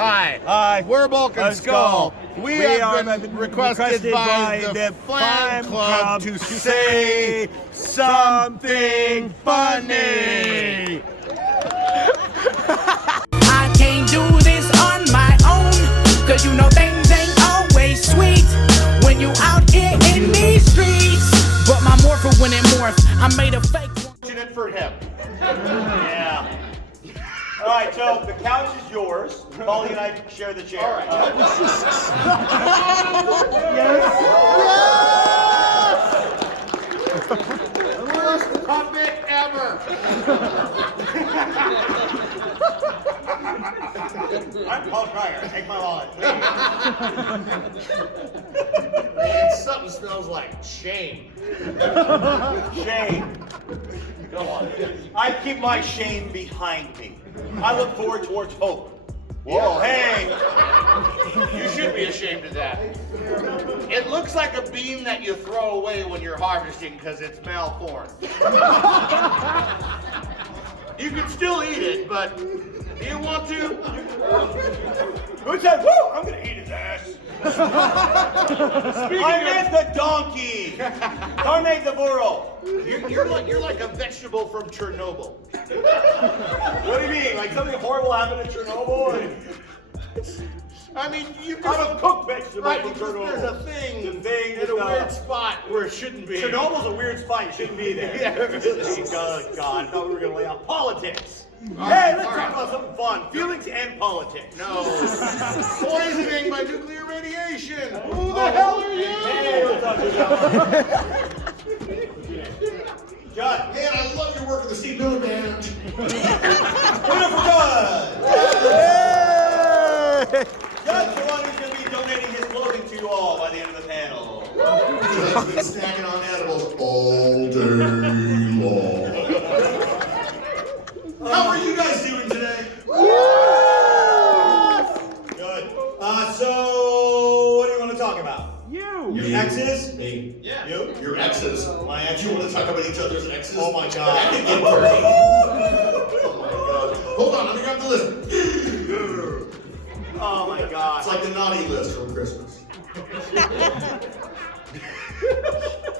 Hi. We're Bulk and Skull. We have been requested by the fan club to say something funny. I can't do this on my own, cause you know things ain't always sweet when you out here in these streets. But my morpher when it morphed, I made a fake one. Fortunate for him. Yeah. All right, so the couch is yours. Polly and I share the chair. All right. Worst puppet ever. I'm Paul Schrier. Take my wallet, please. Man, something smells like shame. Shame. Go on. I keep my shame behind me. I look forward towards hope. Whoa, hey! You should be ashamed of that. It looks like a bean that you throw away when you're harvesting because it's malformed. You can still eat it, but do you want to? Who said, woo, I'm gonna eat his ass? I meant the donkey. Carne the burro. You're like a vegetable from Chernobyl. What do you mean? Like something horrible happened in Chernobyl? I mean, I'm a cooked vegetable right, from because Chernobyl. there's a thing The thing in a weird spot where it shouldn't be. Chernobyl's a weird spot. You shouldn't be there. Yeah, really. God, I thought we were going to lay out politics. All Hey, right, let's all talk right. about something fun. Feelings and politics. No. Poisoning by nuclear radiation. Who the hell are you? Hey, what's up, Judd? Man, I love your work at the Steve Miller Band. Put it for Judd! Judd's the one who's going to be donating his clothing to you all by the end of the panel. Judd's been snacking on edibles all day long. How are you guys doing today? Good. So, what do you want to talk about? Your exes? Me. Yeah. You? Your exes. My Do exes? you want to talk about each other's exes? Oh my God. That can get dirty. Oh my God. Hold on, let me grab the list. Oh my God. It's like the naughty list from Christmas.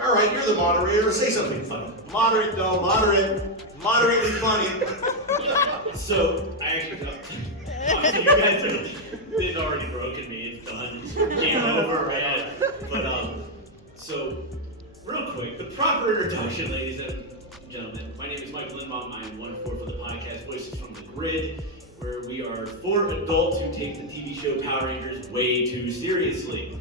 All right, you're the moderator. Say something funny. Moderate though, moderately funny. So, I actually you guys they've already broken me. It's done. Game over, right? But, so, real quick, the proper introduction, ladies and gentlemen. My name is Michael Lindbaum. I'm one of four for the podcast Voices from the Grid, where we are four adults who take the TV show Power Rangers way too seriously.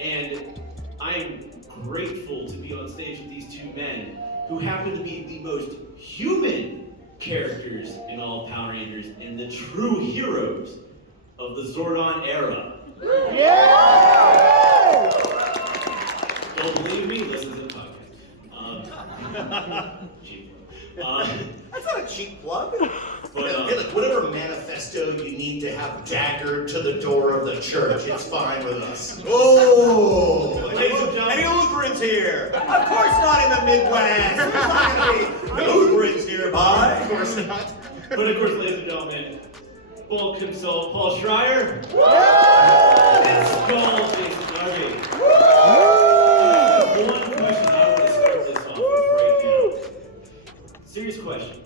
And I am grateful to be on stage with these two men who happen to be the most human characters in all of Power Rangers and the true heroes of the Zordon era. Don't believe me? Listen to the podcast. Cheap. That's not a cheap plug. But, Hey, look, whatever manifesto you need to have daggered to the door of the church, it's fine with us. Oh! Ladies and gentlemen. Any Lutherans here? Of course not in the Midwest. There's not going to be Lutherans nearby. Of course not. But of course, ladies and gentlemen, Bulk himself, Paul Schrier. And Skull, Jason Narvy. One question I want to start this off with right now. Serious question.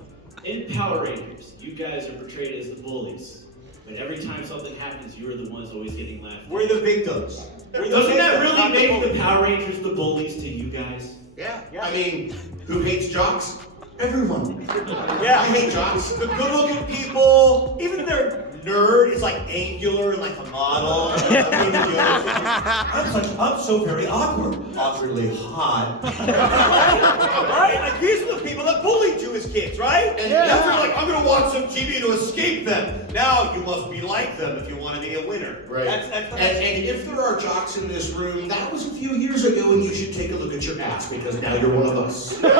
In Power Rangers, you guys are portrayed as the bullies. But every time something happens, you're the ones always getting laughed at. We're the victims. Doesn't that really make the Power Rangers the bullies to you guys? Yeah. I mean, who hates jocks? Everyone. Yeah. I hate jocks. The good-looking people, even their nerd is like angular, like a model. I'm so very awkward. Awkwardly hot. Right? Like these are the people that bullied you as kids, right? And now they're like, I'm gonna watch some TV to escape them. Now you must be like them if you want to be a winner. Right. And if there are jocks in this room, that was a few years ago, and you should take a look at your ass because now you're one of us. One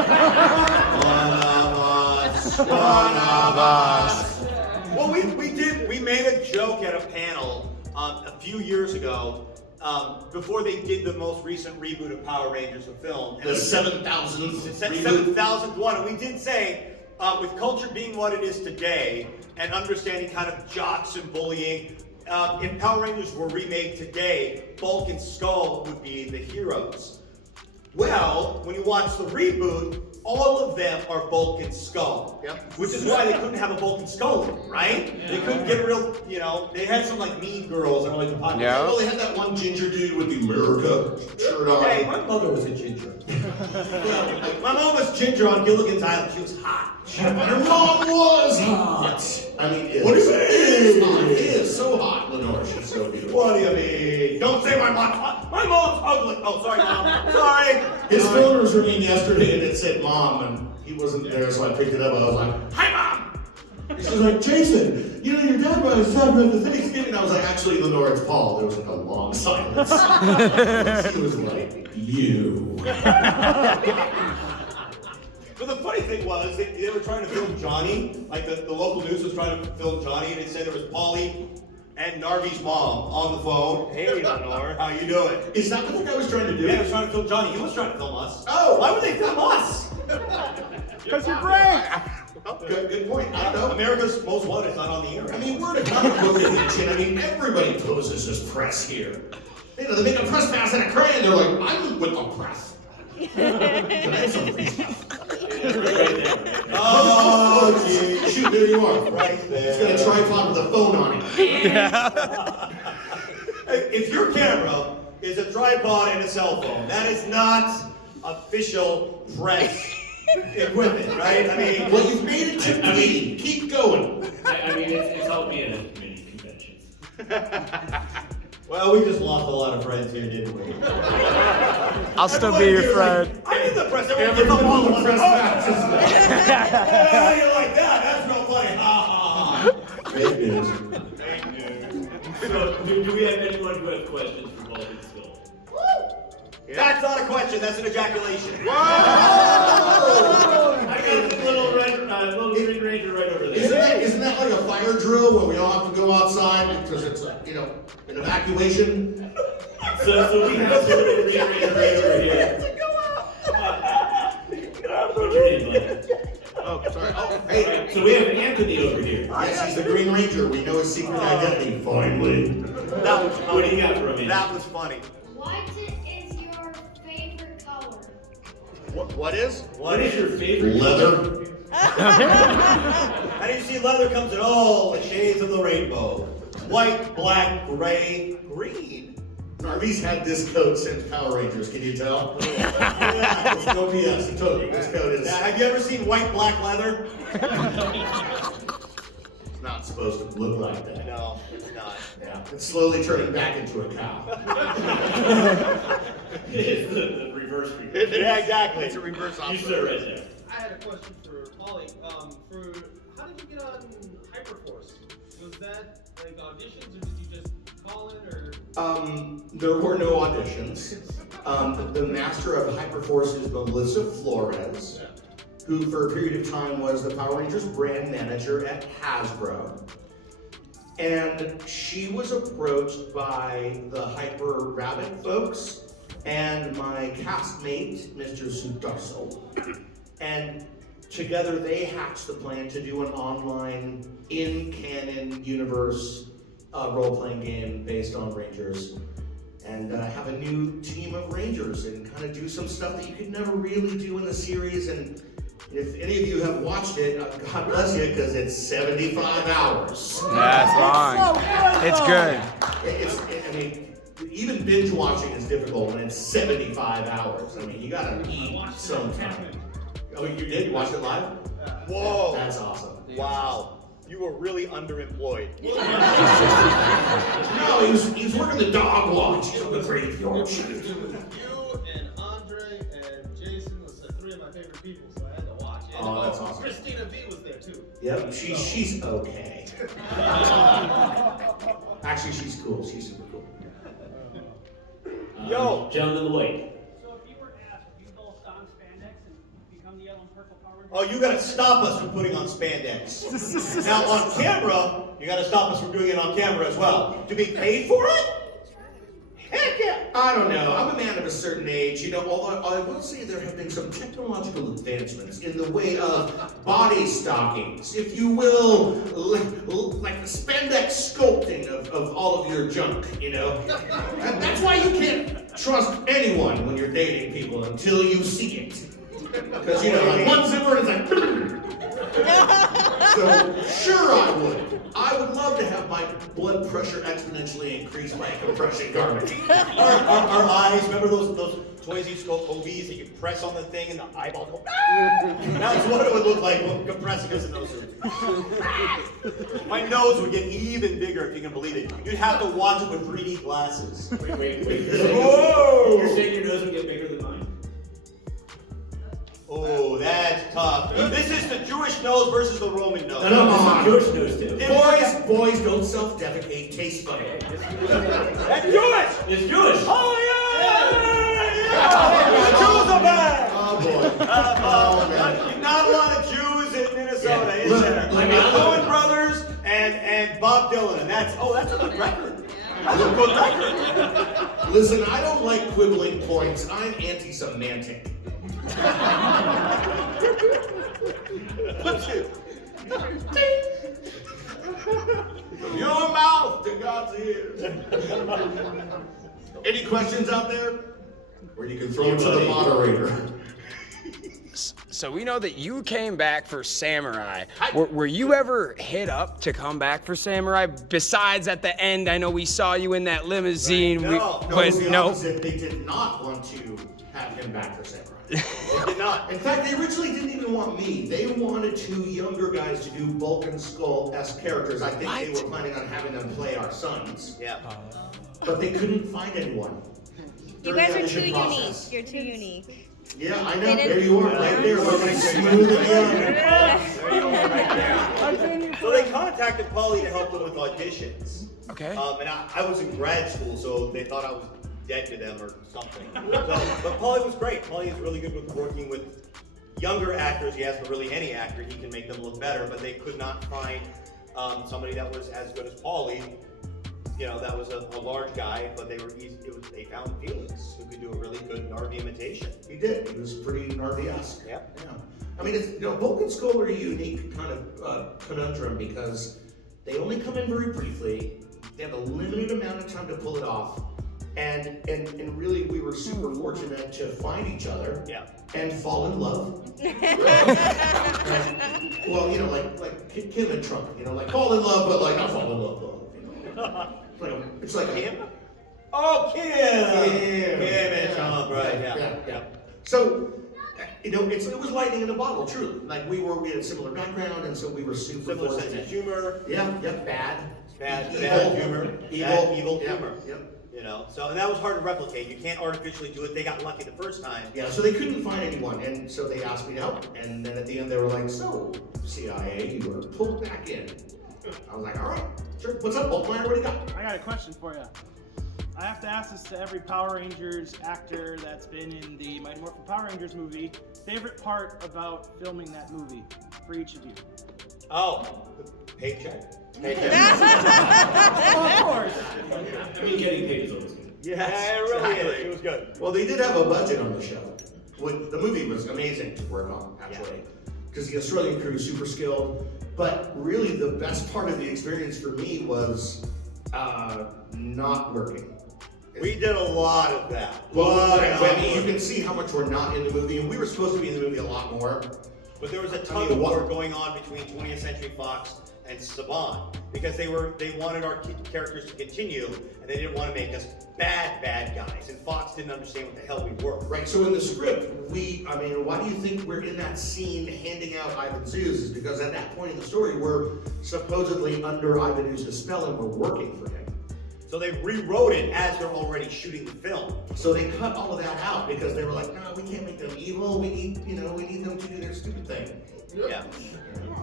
of us. Well, we made a joke at a panel a few years ago before they did the most recent reboot of Power Rangers, the film. The 7,000th. The 7,000th one, and we did say, with culture being what it is today, and understanding kind of jocks and bullying, if Power Rangers were remade today, Bulk and Skull would be the heroes. Well, when you watch the reboot, all of them are Bulk and Skull. Yep. Which is why they couldn't have a Bulk and Skull in it, right? They couldn't get real, they had some like mean girls and like the podcast. Yeah. Well, they had that one ginger dude with the America shirt on. Hey, my mother was a ginger. My mom was ginger on Gilligan's Island. She was hot. Your mom was hot. I mean, What do you mean? It is so hot, Lenore. She's so beautiful. What do you mean? Don't say my mom's hot. My mom's ugly. Oh, sorry, Mom. Sorry. His phone was ringing yesterday and it said Mom, and he wasn't there, so I picked it up and I was like, "Hi, Mom!" She's like, "Jason, your dad was talking about the Thanksgiving." I was like, "Actually, Lenore, it's Paul." There was like a long silence. He was like, "You." But the funny thing was, they were trying to film Johnny. Like the local news was trying to film Johnny, and it said there was Paulie and Narvy's mom on the phone. Hey, Lenore, how you doing? Is that what the guy was trying to do? Yeah, he was trying to film Johnny. He was trying to film us. Oh. Why would they film us? Because you're great. Good point. I don't know. America's Most Wanted is not on the air. I mean, we're in a comic book convention. I mean, everybody poses as press here. They make a press pass at a crane. They're like, "I'm with the press." Can I have some free stuff? Oh, gee. Shoot, there you are. Right there. It's got a tripod with a phone on it. If your camera is a tripod and a cell phone, that is not official press equipment, right? I mean, Well, you've made it to me. Keep going. I mean, it's all being at community conventions. well, we just lost a lot of friends here, didn't we? I'll still be your friend. I need the press. Everyone Everyone on the press passes. How you like that? That's no funny. Ha ha ha. Fake news. Fake news. So, do we have anyone who has questions for Bulk and Skull? That's not a question. That's an ejaculation. I got this little Green Ranger right over there. Isn't that like a fire drill where we all have to go outside because it's an evacuation? So we have the little Green Ranger right over here. What's your name, bud? Oh, sorry. Oh, All hey. right, so we have Anthony over here. Yes, he's the Green Ranger. We know his secret identity. Finally. That was What do you got for me? That was funny. What is your favorite color? What is? What is your favorite Leather. How do you see leather comes in all the shades of the rainbow? White, black, gray, green. Narvy's had this coat since Power Rangers. Can you tell? Yeah, it's no BS. It's totally. This coat is. Now, have you ever seen white, black leather? It's not supposed to look like that. No, it's not. Yeah. It's slowly turning back into a cow. It's the reverse. Yeah, exactly. It's a reverse You sir right there. I had a question for Molly. How did you get on Hyperforce? Was that like auditions, or did you just call in, or? There were no auditions. The master of Hyperforce is Melissa Flores, who for a period of time was the Power Rangers brand manager at Hasbro. And she was approached by the Hyper Rabbit folks and my castmate, Mr. Sudarso. And together they hatched the plan to do an online, in-canon universe role-playing game based on Rangers. And have a new team of Rangers and kind of do some stuff that you could never really do in the series. And if any of you have watched it, God bless you, because it's 75 hours. Yeah, it's long. It's good. I mean, even binge watching is difficult when it's 75 hours. I mean, you gotta eat sometime. Oh, you did? You watched it live? Whoa. That's awesome. Wow. You were really underemployed. No, he was working the dog watch. He's on the graveyard shift. You and Andre and Jason was the three of my favorite people, so I had to watch it. Oh, that's awesome. Christina V was there too. Yep, she's okay. Actually, she's cool. She's super cool. Yo. Gentleman in the white. So if you were asked, would you both don spandex and become the yellow and purple Power Rangers? Oh, you gotta stop us from putting on spandex. Now on camera, you gotta stop us from doing it on camera as well. To be paid for it? Heck yeah! I don't know. I'm a man of a certain age, although I will say there have been some technological advancements in the way of body stockings, if you will, like spandex sculpting of all your junk, you know? That's why you can't trust anyone when you're dating people until you see it. Because, you know, like one zipper is like... So, sure I would. I would love to have my blood pressure exponentially increased by a compression garment. Our eyes, remember those toys you used to call OBs that you press on the thing and the eyeball go, ah! That's what it would look like when compressing us in those suits. My nose would get even bigger, if you can believe it. You'd have to watch it with 3D glasses. Wait. Whoa! You're saying your nose would get bigger than mine? Oh, that's tough. This is the Jewish nose versus the Roman nose. No, Jewish nose too. Boys, don't self-defecate. Taste funny. That's Jewish! It's Jewish! Oh, yeah! The Jews are bad! Oh, boy. Not a lot of Jews in Minnesota, is Look, there? look, The look. Coen brothers and Bob Dylan, and that's a good record. That's a good record. Listen, I don't like quibbling points. I'm anti-semantic. Your mouth to God's ears. Any questions out there? Or you can throw it to the moderator. So we know that you came back for Samurai. Were you ever hit up to come back for Samurai? Besides at the end, I know we saw you in that limousine. Right. No, No, it's the opposite. They did not want to have him back for Samurai. They did not. In fact, they originally didn't even want me. They wanted two younger guys to do Bulk and Skull-esque characters. I think they were planning on having them play our sons. Yeah. But they couldn't find anyone. You guys are too unique. You're too unique. Yeah, I know. There you are, right there, looking smooth again. There you are, right there. So they contacted Polly to help them with auditions. Okay. And I was in grad school, so they thought I was dead to them or something. But Polly was great. Polly is really good with working with younger actors. He has really any actor, he can make them look better, but they could not find somebody that was as good as Polly. You know, that was a large guy, but they found Felix, who could do a really good Narvy imitation. He did. He was pretty Narvy-esque. Yep. Yeah. I mean, it's, Bulk and Skull are a unique kind of conundrum because they only come in very briefly. They have a limited amount of time to pull it off. And really, we were super fortunate to find each other and fall in love. Well, you know, like Kim and Trump, you know, like fall in love, but like not fall in love, you know. It's like Kim? Oh, Kim! Kim and Trump, right, yeah. So, you know, it was lightning in a bottle, truly. Like we had a similar background, and so we were super Similar fortunate. sense of humor. Yeah, bad Evil humor. Humor. Yep. You know, so and that was hard to replicate. You can't artificially do it. They got lucky the first time. Yeah, so they couldn't find anyone, and so they asked me to help. And then at the end, they were like, "So, CIA, you were pulled back in." I was like, "All right, sure. What's up, Bulkmeyer? What do you got?" I got a question for you. I have to ask this to every Power Rangers actor that's been in the Mighty Morphin Power Rangers movie. Favorite part about filming that movie for each of you? Oh, the paycheck. Of course. I mean, getting paid is always good. Yeah, it really is. It was good. Well, they did have a budget on the show. The movie was amazing to work on, actually, because the Australian crew is super skilled. But really, the best part of the experience for me was not working. We did a lot of that. You can see how much we're not in the movie, and we were supposed to be in the movie a lot more. But there was a ton of war going on between 20th Century Fox and Saban because they wanted our characters to continue, and they didn't want to make us bad guys. And Fox didn't understand what the hell we were. Right. So in the script, why do you think we're in that scene handing out Ivan Zeus? Is because at that point in the story, we're supposedly under Ivan Zeus's spell, and we're working for him. So they rewrote it as they're already shooting the film. So they cut all of that out because they were like, no, we can't make them evil. We need them to do their stupid thing. Yeah.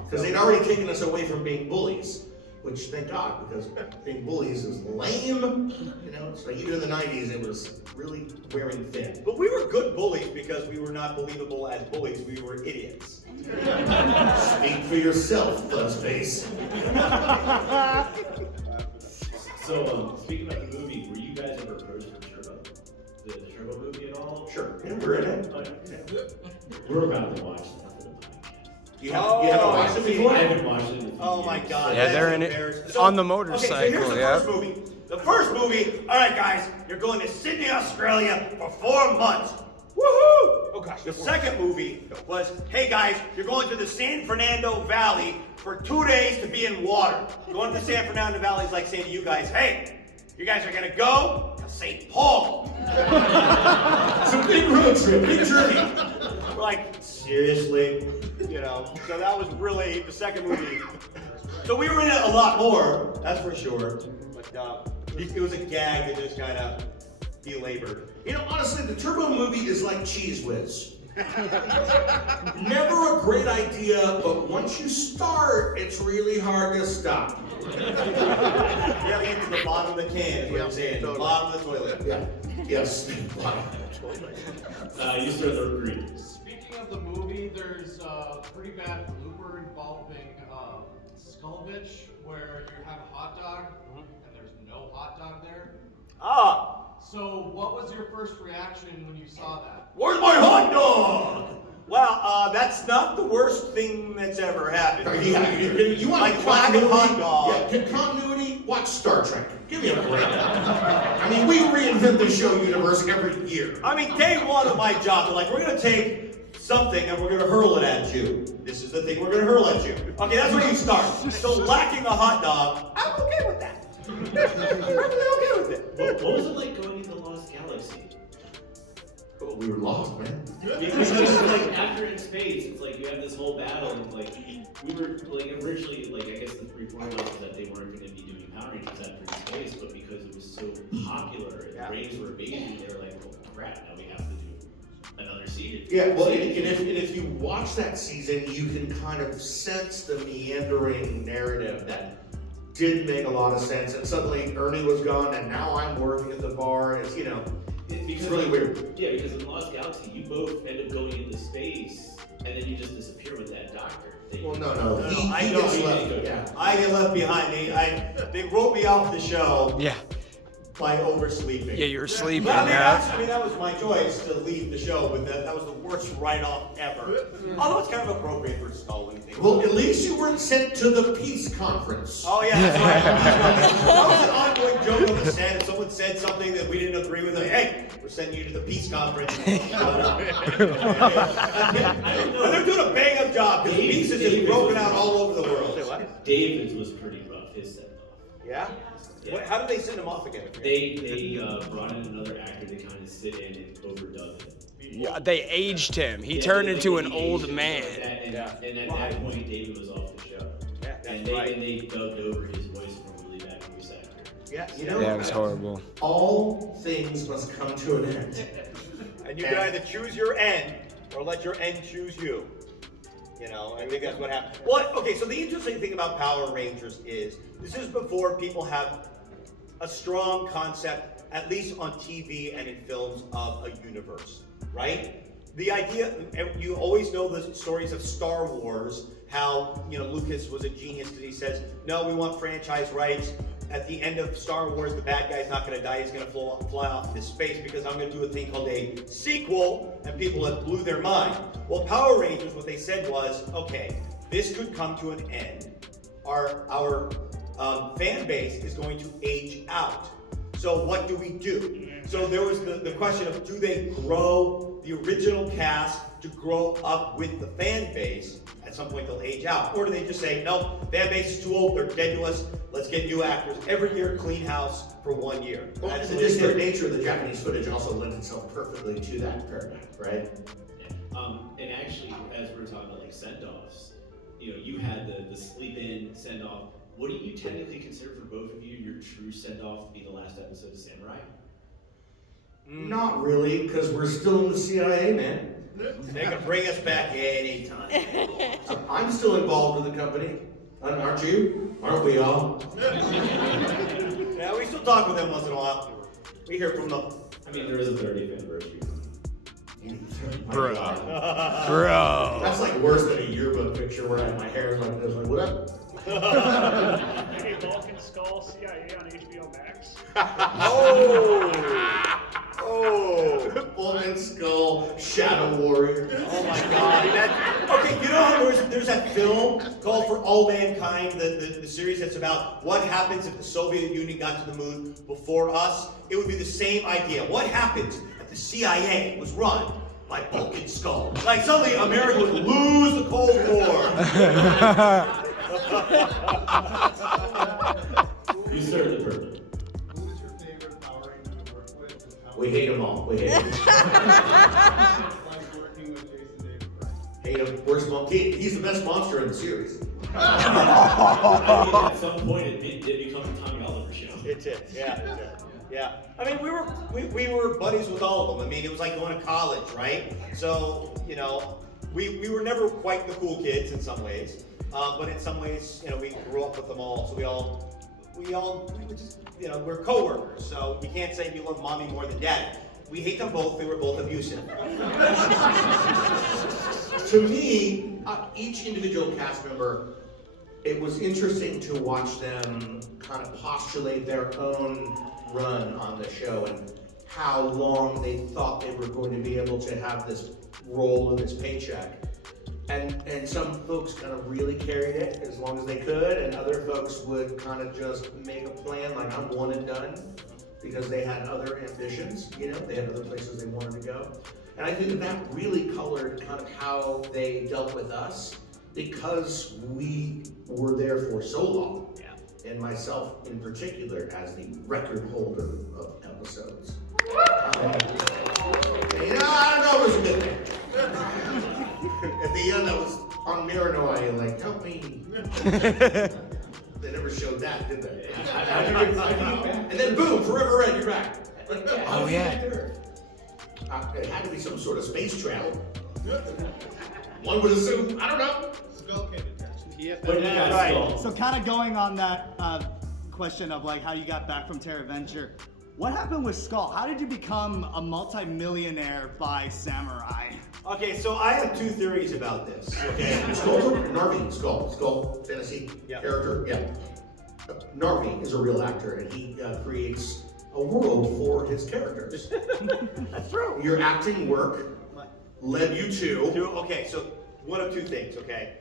Because they'd already taken us away from being bullies, which thank God, because being bullies is lame. You know, so even in the 90s, it was really wearing thin. But we were good bullies because we were not believable as bullies. We were idiots. Speak for yourself, Fuzzface. So, speaking about the movie, were you guys ever approached for Turbo? The Turbo movie at all? Sure. Yeah, we're in it. We're about to watch that for the podcast. You haven't watched it before? I haven't watched it. Oh my God. Yeah, they're in it on the motorcycle. Okay, so here's the yeah. first movie. The first movie, all right, guys, you're going to Sydney, Australia for 4 months. Woohoo! Oh gosh. The second movie was, hey guys, you're going to the San Fernando Valley for 2 days to be in water. Going to the San Fernando Valley is like saying to you guys, hey, you guys are gonna go to St. Paul. It's a big road trip, big journey. We're like, seriously? You know, so that was really the second movie. So we were in it a lot more, that's for sure. But it was a gag that just kind of belabored. You know, honestly, the Turbo movie is like Cheese Whiz. Never a great idea, but once you start, it's really hard to stop. You gotta get to the bottom of the can, is what I'm saying. The bottom of the toilet. Yeah. Yes. You start the green. Speaking of the movie, there's a pretty bad blooper involving Skull Bitch, where you have a hot dog and there's no hot dog there. Ah! So, what was your first reaction when you saw that? Where's my hot dog? Well, that's not the worst thing that's ever happened. You want like lack of hot dog. Yeah, continuity? Watch Star Trek. Give me a break. I mean, we reinvent the show universe every year. I mean, day one of my job, they're like, we're gonna take something and we're gonna hurl it at you. This is the thing we're gonna hurl at you. Okay, that's where you start. So lacking a hot dog, I'm okay with that. I'm perfectly okay with it. What was it like going into Lost Galaxy? Oh, we were lost, man. Because like after in space, it's like you have this whole battle, and like we were like originally like I guess the pre-formula was that they weren't going to be doing Power Rangers after in space, but because it was so popular and the ratings were amazing, they were like, oh crap, now we have to do another season. Yeah, well, and if you watch that season, you can kind of sense the meandering narrative that didn't make a lot of sense, and suddenly Ernie was gone, and now I'm working at the bar, and it's, you know, it's really weird. Yeah, because in Lost Galaxy, you both end up going into space, and then you just disappear with that doctor. Well, no. I gets know. left. Yeah. I get left behind. They wrote me off the show. Yeah. By oversleeping. Yeah, you were sleeping. But, I mean, that was my choice to leave the show, but that was the worst write-off ever. Although it's kind of appropriate for Skull when you think. Well, at least you weren't sent to the peace conference. Oh yeah, that's right. That was an ongoing joke on the set. If someone said something that we didn't agree with, like, hey, we're sending you to the peace conference. Shut up. And they're doing a bang-up job because peace is just broken out all over the world. David's was pretty rough. His send off. Yeah. Yeah. How did they send him off again? They brought in another actor to kind of sit in and overdub him. Yeah, they aged him. He turned into an old man. And at that point, David was off the show. Yeah, and they dubbed over his voice from a really bad voice actor. Yeah, That was horrible. All things must come to an end. And you can either choose your end or let your end choose you. You know, I think that's what happened. Well, okay, so the interesting thing about Power Rangers is this is before people have a strong concept, at least on TV and in films, of a universe, right? The idea, you always know the stories of Star Wars, how, you know, Lucas was a genius because he says, no, we want franchise rights. At the end of Star Wars, the bad guy's not going to die. He's going to fly off into space because I'm going to do a thing called a sequel, and people have blew their mind. Well, Power Rangers, what they said was, okay, this could come to an end. Our fan base is going to age out. So what do we do? So there was the question of, do they grow the original cast to grow up with the fan base? At some point they'll age out. Or do they just say, no, fan base is too old, they're dead to us, let's get new actors. Every year, clean house for 1 year. Well, That's the disparate nature of the Japanese footage also lends itself perfectly to that paradigm, right? And actually, as we're talking about like send-offs, you know, you had the sleep-in send-off. What do you technically consider for both of you your true send-off to be the last episode of Samurai? Not really, because we're still in the CIA, man. They can bring us back anytime. I'm still involved with the company, aren't you? Aren't we all? Yeah, we still talk with them once in a while. We hear from them. I mean, there is a 30th anniversary. Bro. That's like worse than a yearbook picture where I have my hair is like this. Like, what up? Maybe Vulcan Skull CIA on HBO Max. Oh, Vulcan Skull, Shadow Warrior. Oh my God. Okay, you know know there's that film called For All Mankind, the series that's about what happens if the Soviet Union got to the moon before us? It would be the same idea. What happens if the CIA was run by Vulcan skulls? Like suddenly America would lose the Cold War. You serve the purpose. Who is your favorite Power Ranger to work with? And how We hate them all. We hate them. it's like working with Jason David Frank? Hate him. Worst monkey. He's the best monster in the series. At some point, it did become the Tommy Oliver show. It did, yeah, it did. Yeah. I mean, we were buddies with all of them. I mean, it was like going to college, right? So, you know, we were never quite the cool kids in some ways, but in some ways, you know, we grew up with them all. So we were just, you know, we're coworkers. So you can't say you love mommy more than daddy. We hate them both. They were both abusive. To me, each individual cast member, it was interesting to watch them kind of postulate their own run on the show and how long they thought they were going to be able to have this role and this paycheck. And some folks kind of really carried it as long as they could, and other folks would kind of just make a plan like I'm one and done because they had other ambitions, you know, they had other places they wanted to go. And I think that really colored kind of how they dealt with us because we were there for so long. Yeah. And myself in particular as the record holder of episodes. You know, I don't know if it was a good thing. At the end, I was on Miranoi, like, help me. They never showed that, did they? And then boom, Forever Red, you're back. Oh, yeah. It had to be some sort of space travel. One would assume, I don't know. Skull Kid attention. But yeah, Right. Skull. So kind of going on that question of like how you got back from Terra Venture, what happened with Skull? How did you become a multi-millionaire by samurai? Okay, so I have two theories about this. Okay. Skull's a Narvy, Skull, fantasy Yeah. character, yeah. Narvy is a real actor, and he creates a world for his characters. That's true. Your acting work led you to. Okay, so one of two things, okay?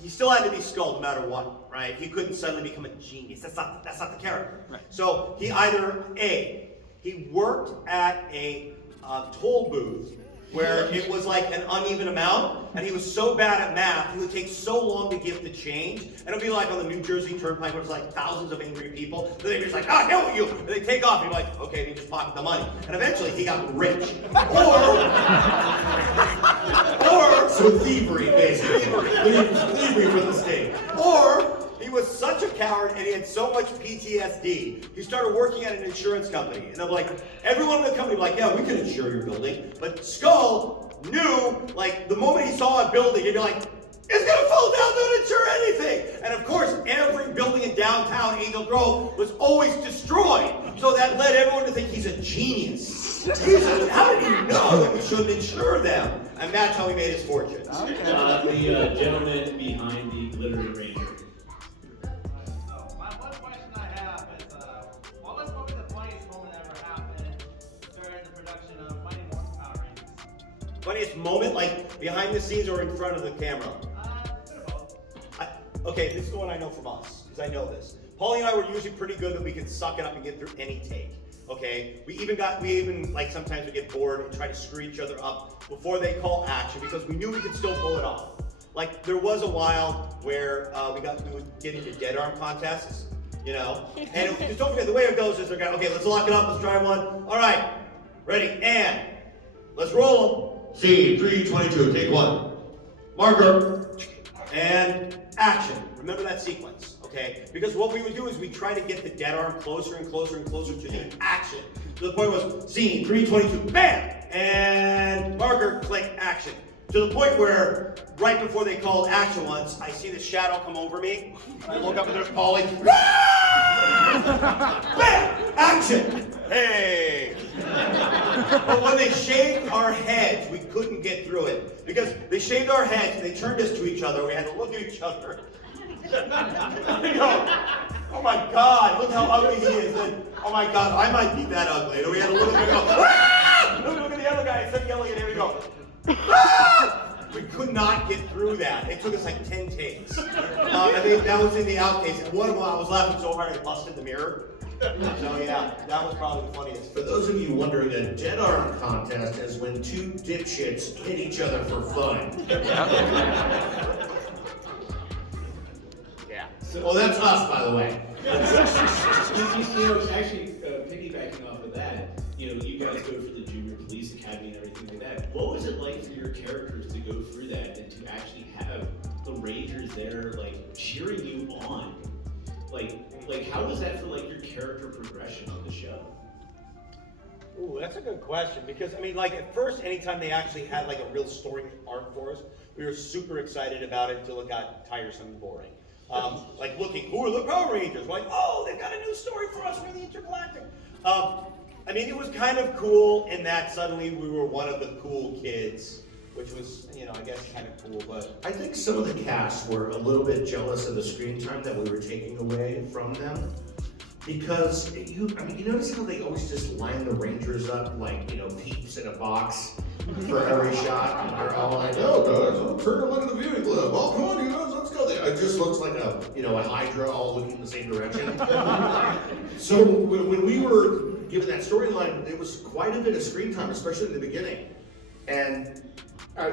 He still had to be Skull no matter what, right? He couldn't suddenly become a genius. That's not the character. Right. So he either, he worked at a toll booth where it was like an uneven amount, and he was so bad at math, it would take so long to give the change, and it would be like on the New Jersey Turnpike where it's like thousands of angry people, and they're just like, I know you, and they take off, and you're like, okay, and he just pocket the money. And eventually he got rich. Or So thievery, basically. thievery for the state. Or he was such a coward and he had so much PTSD, he started working at an insurance company. And I'm like, everyone in the company was like, yeah, we can insure your building. But Skull knew, like, the moment he saw a building, he'd be like, it's gonna fall down, don't insure anything. And of course, every building in downtown Angel Grove was always destroyed. So that led everyone to think he's a genius. How did he know that we shouldn't insure them? And that's how he made his fortune. The gentleman behind the Glitter Ranger. So, one question I have is, what was probably the funniest moment that ever happened during the production of Mighty Morphin Power Rangers? Funniest moment, like behind the scenes or in front of the camera? Bit of both. Okay, this is the one I know from us, because I know this. Paulie and I were usually pretty good that we could suck it up and get through any take. Okay, we even like sometimes we get bored and try to screw each other up before they call action because we knew we could still pull it off. Like there was a while where we would get into dead arm contests, you know, and just don't forget the way it goes is they're going, okay, let's lock it up, let's try one. All right, ready, and let's roll them. Scene 322, take one. Marker. And action. Remember that sequence, okay? Because what we would do is we try to get the dead arm closer and closer and closer to the action. So the point was scene 322, bam! And marker, click, action. To the point where right before they called action once, I see the shadow come over me. I look up and there's Paulie. Bam! Action! Hey! But when they shaved our heads, we couldn't get through it. Because they shaved our heads and they turned us to each other. We had to look at each other. I go, oh my God, look how ugly he is. And, oh my God, I might be that ugly. And we had to look at him and go, ah! Look at the other guy, instead of yelling at him, we go, ah! We could not get through that. It took us like 10 takes. That was in the outtakes. And one of them, I was laughing so hard I busted the mirror. So yeah, that was probably the funniest. For those of you wondering, a dead arm contest is when two dipshits hit each other for fun. Yeah. Well, that's us, by the way. Actually, piggybacking off of that, you guys go for the Junior Police Academy and everything like that. What was it like for your characters to go through that and to actually have the Rangers there, like, cheering you on? Like, how was that for, like, your character progression on the show? Ooh, that's a good question, because, I mean, like, at first, anytime they actually had, like, a real story arc for us, we were super excited about it until it got tiresome and boring. Like, looking, who are the Power Rangers? Like, oh, they've got a new story for us, we're the Intergalactic. I mean, it was kind of cool in that suddenly we were one of the cool kids, which was, I guess kind of cool, but... I think some of the cast were a little bit jealous of the screen time that we were taking away from them. Because, you notice how they always just line the Rangers up like, peeps in a box for every shot? And they're all like, oh, guys, I'll turn and look at the viewing club. Oh, come on, you guys, let's go there. It just looks like a Hydra all looking in the same direction. So when we were given that storyline, it was quite a bit of screen time, especially in the beginning. And I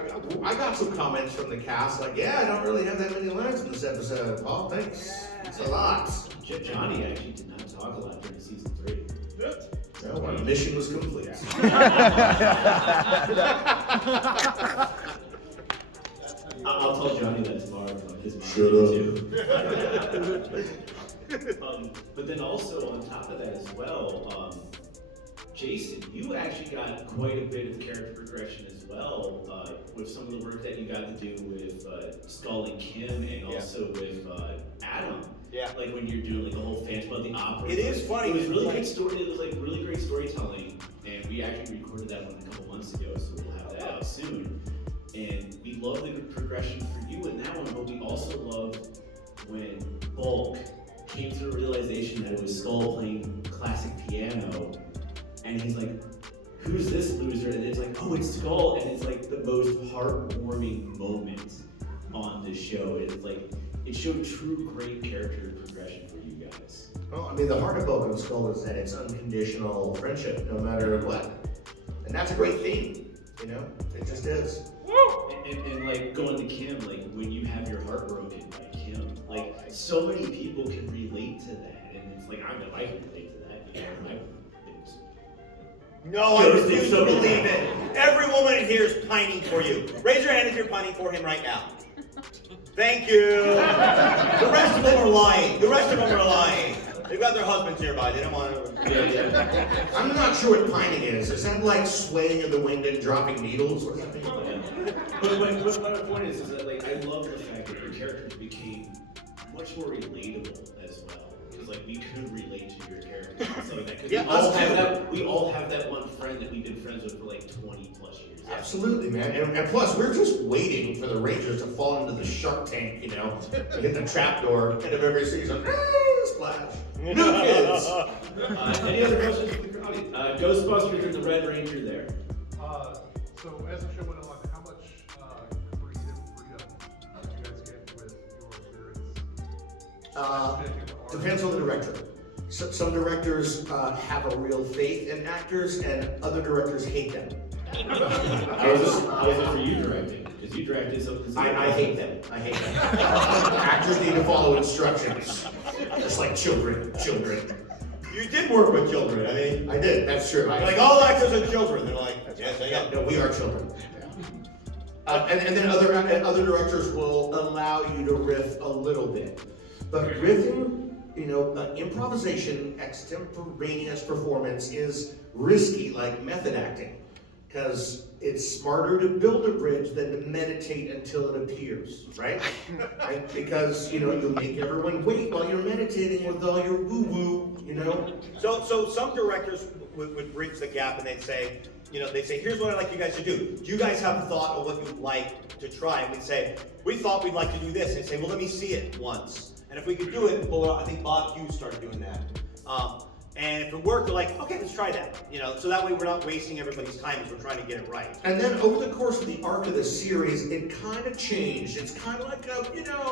got some comments from the cast like, yeah, I don't really have that many lines in this episode. Oh, thanks. It's a lot. Johnny actually did not talk a lot during season 3. No, our mission was complete. I'll tell Johnny that tomorrow. His Shut up. But then also on top of that as well, Jason, you actually got quite a bit of character progression as well with some of the work that you got to do with Skull and Kim, and also with Adam. Yeah. Like when you're doing like the whole Phantom of the Opera. It is funny. It was really good story. It was like really great storytelling, and we actually recorded that one a couple months ago, so we'll have that out soon. And we love the progression for you in that one, but we also love when Bulk came to the realization that it was Skull playing classic piano, and he's like, who's this loser? And it's like, oh, it's Skull, and it's like the most heartwarming moment on the show. It's like, it showed true great character progression for you guys. Well, I mean, the heart of Bulk and Skull is that it's unconditional friendship, no matter what. And that's a great theme, It just is. And like going to Kim, like when you have your heart broken by Kim, like so many people can relate to that, and it's like I know I can relate to that. No, I refuse to believe it. Every woman in here is pining for you. Raise your hand if you're pining for him right now. Thank you. The rest of them are lying. They've got their husbands nearby. They don't want to. I'm not sure what pining is. Is that like swaying in the wind and dropping needles? Or something? But my point is that like I love the fact that your characters became much more relatable as well. Because like we could relate to your characters and stuff like that. Because we all have that one friend that we've been friends with for like 20 plus years. Absolutely, man. And plus, we're just waiting for the Rangers to fall into the Shark Tank, and hit the trapdoor end of every season. Splash. New kids. Any other questions from the audience? Ghostbusters and the Red Ranger there. So as the show went along, how much creative freedom did you guys get with your lyrics? Depends on the director. Some directors have a real faith in actors, and other directors hate them. How was it for you directing? Because you directed something. I hate them. Actors need to follow instructions, just like children. You did work with children. I mean, I did. That's true. Like all actors are children. They're like, yes, I am. No, we are children. And then other directors will allow you to riff a little bit, but riffing, improvisation, extemporaneous performance is risky, like method acting. Because it's smarter to build a bridge than to meditate until it appears, right? Because, you make everyone wait while you're meditating with all your woo-woo, So some directors would bridge the gap and they'd say, here's what I'd like you guys to do. Do you guys have a thought of what you'd like to try? And we'd say, we thought we'd like to do this. And they'd say, well, let me see it once. And if we could do it, well, I think Bob Hughes started doing that. And if it worked, we're like, okay, let's try that. So that way we're not wasting everybody's time as we're trying to get it right. And then over the course of the arc of the series, it kind of changed. It's kind of like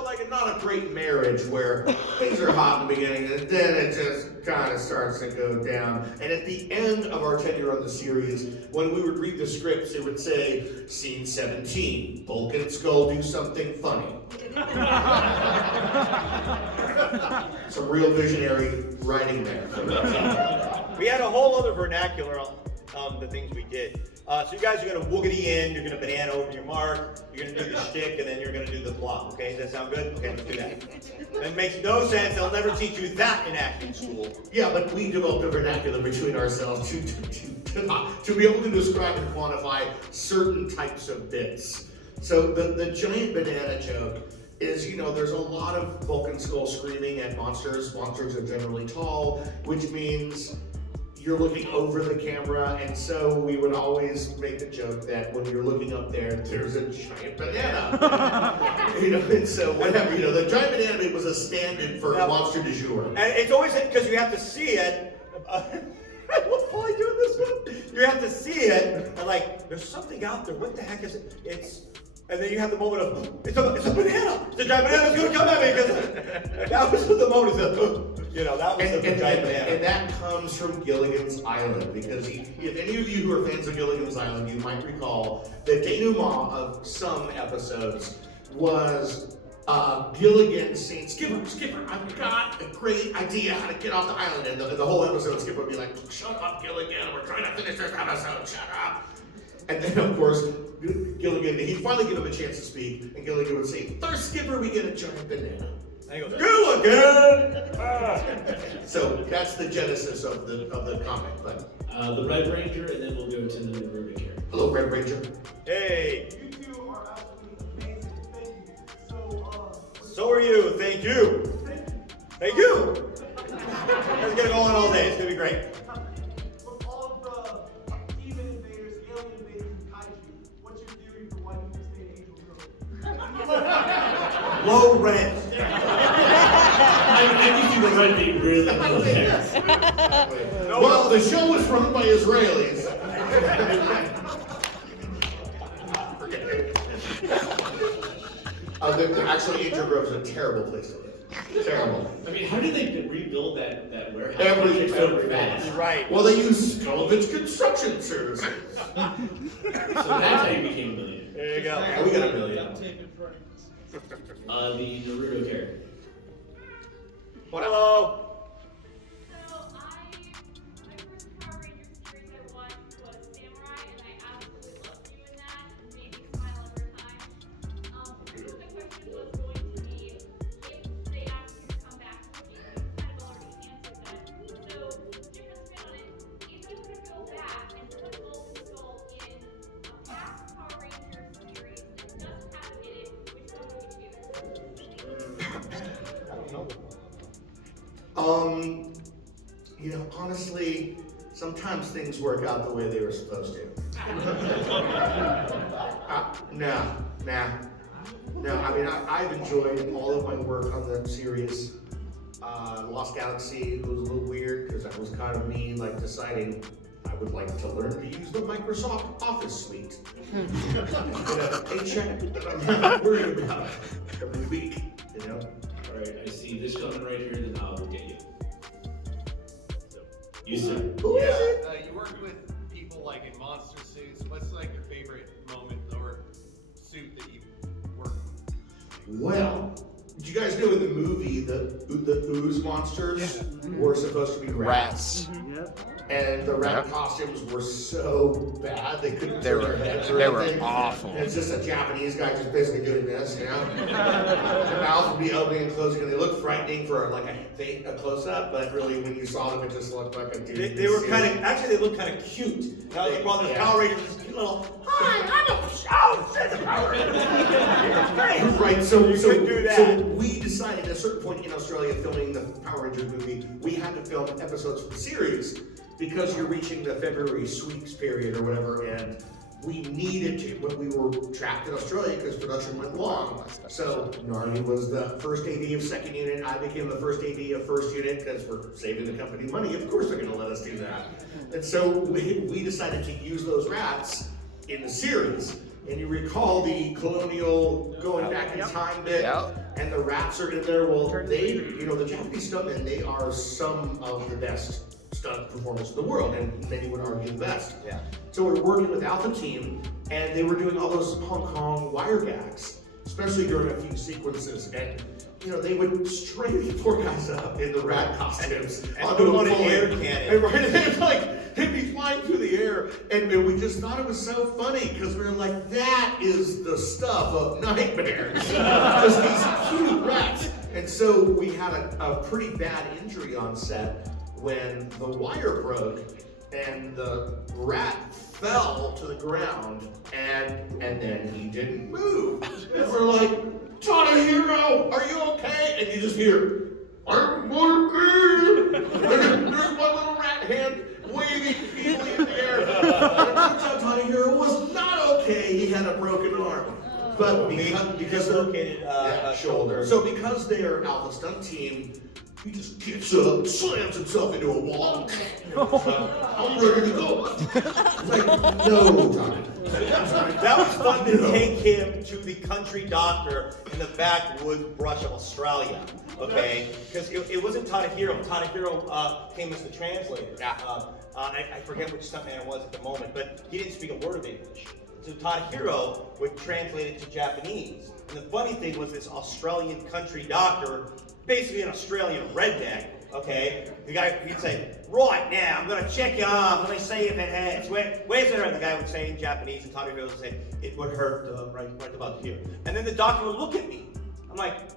like not a great marriage where things are hot in the beginning and then it just kind of starts to go down. And at the end of our tenure on the series, when we would read the scripts, it would say, Scene 17, Bulk and Skull do something funny. Some real visionary writing there. We had a whole other vernacular on the things we did. So you guys are going to woogity in, you're going to banana over your mark, you're going to do the shtick, and then you're going to do the plot. Okay, does that sound good? Okay, let's do that. It makes no sense. They'll never teach you that in acting school. Yeah, but we developed a vernacular between ourselves to be able to describe and quantify certain types of bits. So the giant banana joke is, there's a lot of Bulk and Skull screaming at monsters. Monsters are generally tall, which means you're looking over the camera, and so we would always make the joke that when you're looking up there, there's a giant banana. And so whatever, the giant banana was a stand-in for monster du jour. And it's always because you have to see it. I love Polly doing this one. You have to see it, and like, there's something out there. What the heck is it? And then you have the moment of, it's a banana. The giant banana's going to come at me. Because that was the moment. That was the giant banana. And that comes from Gilligan's Island. Because if any of you who are fans of Gilligan's Island, you might recall the denouement of some episodes was Gilligan saying, Skipper, I've got a great idea how to get off the island. And the whole episode, Skipper would be like, shut up, Gilligan. We're trying to finish this episode. Shut up. And then, of course, Gilligan, he'd finally give him a chance to speak, and Gilligan would say, first, Skipper, we get a giant banana. And he goes, Gilligan! So that's the genesis of the comic. But the Red Ranger, and then we'll go to the Narvy character. Hello, Red Ranger. Hey. You two are absolutely amazing. Thank you. So are you. Thank you. Thank you. Let's get it going all day. It's going to be great. With all of the demon invaders, alien invaders, and kaiju, what's your theory for why people stay in Angel Grove? Low rent. I can see the red being really low there. Well, the show was run by Israelis. Actually, Angel Grove's a terrible place to live. Terrible. I mean, how did they rebuild that warehouse? Every fast. Right. Well, they use Skulovich Construction Services. So that's how you became a millionaire. There you go. Yeah, we got $1 million. The Naruto character. Hello. So my first Power Rangers series I watched was Samurai, and I absolutely loved you in that. It made me smile every time. The question was going to be if they asked you to come back with you. You kind of already answered that. So different spin on it. If you could go back and put Bulk and Skull in a past Power Rangers series and just have it in it, which one would you choose? I don't know. Honestly, sometimes things work out the way they were supposed to. No. I mean, I've enjoyed all of my work on the series. Lost Galaxy was a little weird because that was kind of me, like, deciding I would like to learn to use the Microsoft Office suite. Paycheck that I'm not worried about every week, All right, I see this gentleman right here, then I will get you. You said. Who is it? You worked with people like in monster suits. What's like your favorite moment or suit that you worked with? Well, did you guys know in the movie the ooze monsters were supposed to be rats? Yep. And the rat costumes were so bad they couldn't turn their heads or They were anything. awful. And it's just a Japanese guy just basically doing this, The mouth would be opening and closing, and they look frightening for like a close-up, but really when you saw them, it just looked like a dude. They were actually they looked kind of cute. That was the problem. Power Rangers, this cute little, hi, I'm a Power Ranger. Right, so do that. So we decided at a certain point in Australia filming the Power Rangers movie, we had to film episodes for the series because you're reaching the February sweeps period or whatever, and we needed to, but we were trapped in Australia because production went long. So Narvy was the first AD of second unit. I became the first AD of first unit because we're saving the company money. Of course they're going to let us do that. And so we decided to use those rats in the series. And you recall the colonial going back in time bit, and the rats are in there. Well, they, the Japanese stuntmen, they are some of the best stunt performers in the world, and many would argue the best. Yeah. So we're working with Alpha Team, and they were doing all those Hong Kong wire gags, especially during a few sequences. And they would string the poor guys up in the rat costumes onto an air cannon. And they'd be flying through the air, and we just thought it was so funny because we were like, that is the stuff of nightmares. Just these cute rats. And so we had a pretty bad injury on set when the wire broke and the rat fell to the ground, and then he didn't move. And we're like, Tadahiro, are you okay? And you just hear, I'm okay. And there's one little rat hand waving feebly in the air. And it turns out Tadahiro was not okay. He had a broken arm. But because dislocated shoulder. So because they are Alpha Stunt Team, he just gets up, slams himself into a wall. I'm ready to go. It's like, no time. That was fun to take him to the country doctor in the backwoods brush of Australia. Okay? Because it wasn't Tadahiro. Tadahiro came as the translator. I forget which stuntman it was at the moment, but he didn't speak a word of English. So Tadahiro would translate it to Japanese. And the funny thing was this Australian country doctor, basically an Australian redneck, okay? The guy, he'd say, right now, I'm gonna check your arm, let me see if it hurts. Where's it hurt? The guy would say in Japanese, and Tadahiro would say, it would hurt right about here. And then the doctor would look at me. I'm like,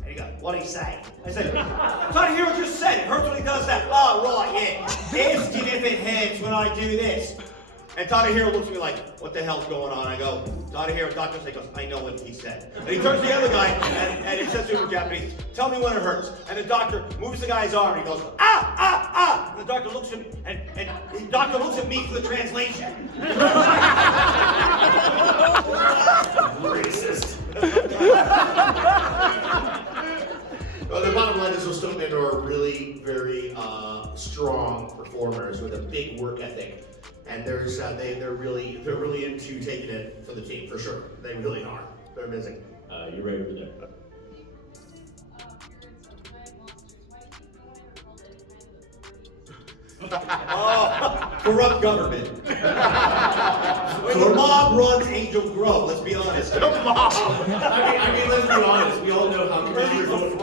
there you go, what'd he say? I said, Tadahiro just said it hurts when he does that. Oh, right, yeah. Ask him if it hurts when I do this. And Tadahiro looks at me like, what the hell's going on? I go, Tadahiro, doctor goes, I know what he said. And he turns to the other guy, and he says to him in Japanese, tell me when it hurts. And the doctor moves the guy's arm, and he goes, ah. And the doctor looks at me, and the doctor looks at me for the translation. Racist. Well, the bottom line is those stuntmen are really very strong performers with a big work ethic. And they're really into taking it for the team, for sure. They really are. They're amazing. You're right over there. Oh, corrupt government. When the mob runs Angel Grove, let's be honest. The mob. I mean, let's be honest. We all know how Commissioner Gordon.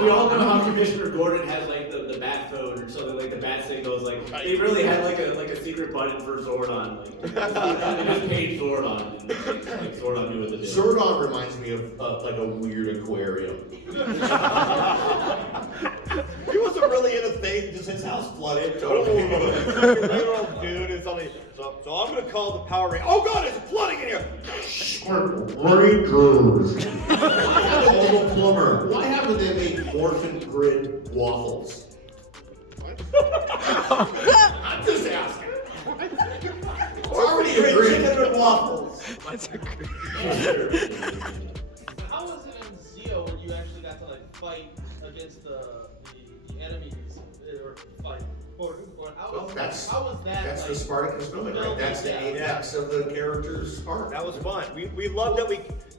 We all know how Commissioner Gordon has like the bat phone or something, like the bat signals. Like he really had like a secret button for Zordon. Like they just paid Zordon, and like Zordon knew what to do. Zordon reminds me of like a weird aquarium. He wasn't really in a thing, just his house flooded. Totally. Dude, it's only so I'm gonna call the Power Rangers. Oh god, it's flooding in here! Rangers. Old plumber. Why haven't they made Morphin Grid waffles? I'm just asking. It's already a grid. Chicken and waffles. What's a grid? How was it in Zeo where you actually got to like fight against the enemies or fight? How was that? That's like, the Spartacus moment, right? That's the apex of the character's arc. That was fun. We loved that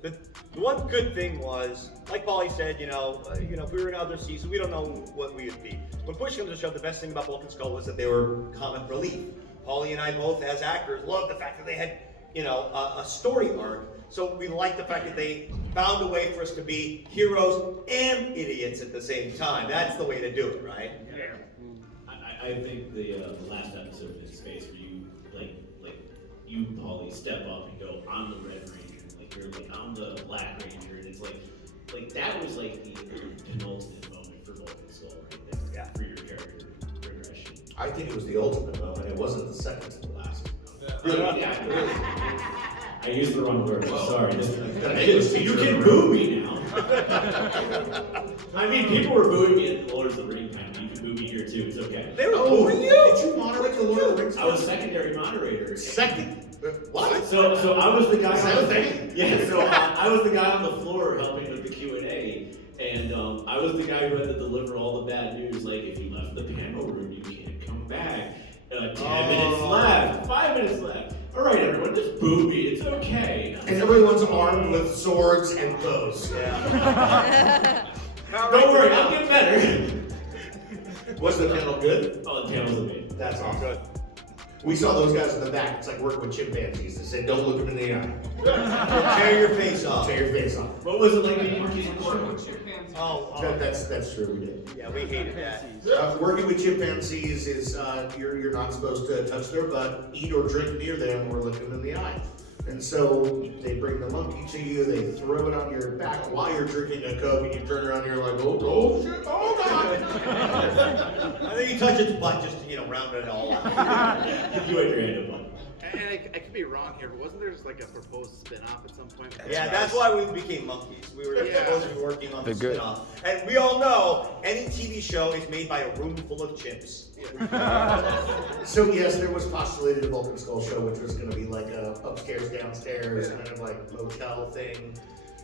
the one good thing was, like Paulie said, if we were in other seasons, we don't know what we would be. When push comes to shove, the best thing about Bulk and Skull was that they were comic relief. Paulie and I both, as actors, loved the fact that they had, a story arc. So we liked the fact that they found a way for us to be heroes and idiots at the same time. That's the way to do it, right? Yeah. I think the last episode in space where you you Paulie step up and go, I'm the Red Ranger, like you're like I'm the Black Ranger, and it's like that was like the penultimate moment for Bulk and Skull right there. Yeah. For your character progression. I think it was the ultimate moment. It wasn't the second to the last. Yeah, really. I used the wrong word. I'm sorry. You can can boo me now. I mean, people were booing me at Lord of the Ring time. You can boo me here too. too. It's okay. They were booing you? Did you moderate the Lord of the Rings? I was secondary moderator. What? So I was the guy. Is that a thing? Yeah. So I was the guy on the floor helping with the Q&A, and I was the guy who had to deliver all the bad news. Like, if you left the panel room, you can't come back. 10 minutes left. 5 minutes left. All right, everyone, just boo me. It's okay. And everyone's armed with swords and bows. Yeah. Don't worry, I'll get better. Was the panel good? Oh, the panel's amazing. That's awesome. Good. We saw those guys in the back. It's like working with chimpanzees. They said, "Don't look them in the eye." Tear your face off. Tear your face off. What was it like being monkeys on the show? That's true. We did. Yeah, we hated that. Working with chimpanzees is you're not supposed to touch their butt, eat or drink near them, or look them in the eye. And so they bring the monkey to you, they throw it on your back while you're drinking a Coke, and you turn around and you're like, oh shit, oh God. I think you touch its butt just to, round it all out. You had your hand up. And I could be wrong here, but wasn't there just like a proposed spin-off at some point? Yeah, that's why we became monkeys. We were supposed to be working on the They're good. spin-off. And we all know any TV show is made by a room full of chimps. So yes, there was postulated a Vulcan Skull show, which was going to be like a upstairs, downstairs, kind of like motel thing.